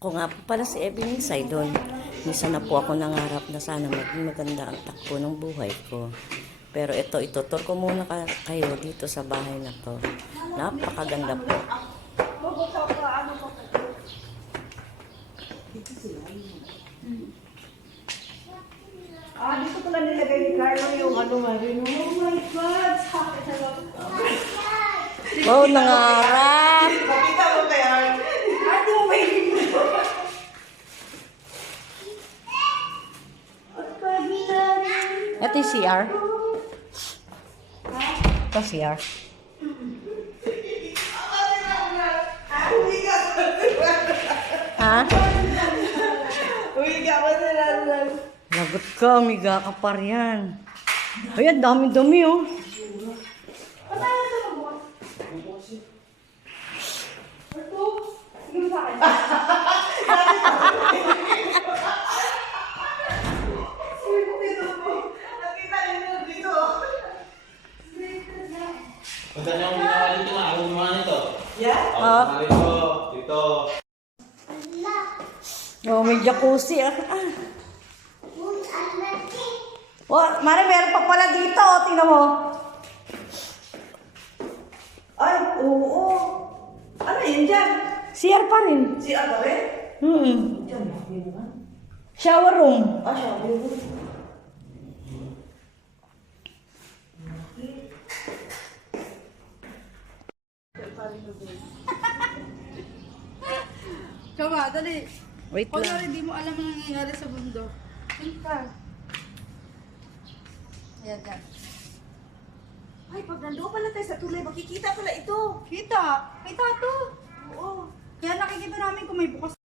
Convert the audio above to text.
Ako nga po pala si Evelyn Saidon. Minsan na po ako nangarap na sana maging maganda ang takbo ng buhay ko. Pero ito, itutur ko muna kayo dito sa bahay na to. Napakaganda po. Dito ko lang nilagay ni Carlo yung ano Marin. Oh my God! Wow, nangarap! Makita mo kaya? Ate mo may Ito yung CR. Ito CR. Ha? Uy, ka ba sila? Lagot ka, miga ka pa riyan. Ay, ang dami-dami oh. Punta niyo ang ginawa dito na. Ako gumawa nito. Yeah? Ah. Dito. Dito. Oh, may jacuzzi ah. Oh, Mari, meron pa pala dito oh. Tingnan mo. Ay, oo. Ano yun dyan? CR pa rin. Si Aba rin? Dyan, yun naman. Shower room. Siya, yun. Kama, dali. Wait Kung lang. hindi mo alam ang nangyayari sa mundo. Think ka. Yan, yan. Ay, pag nandoon pala tayo sa tulay, makikita pala ito. Kita! Kita to! Oo. Kaya nakikita namin kung may bukas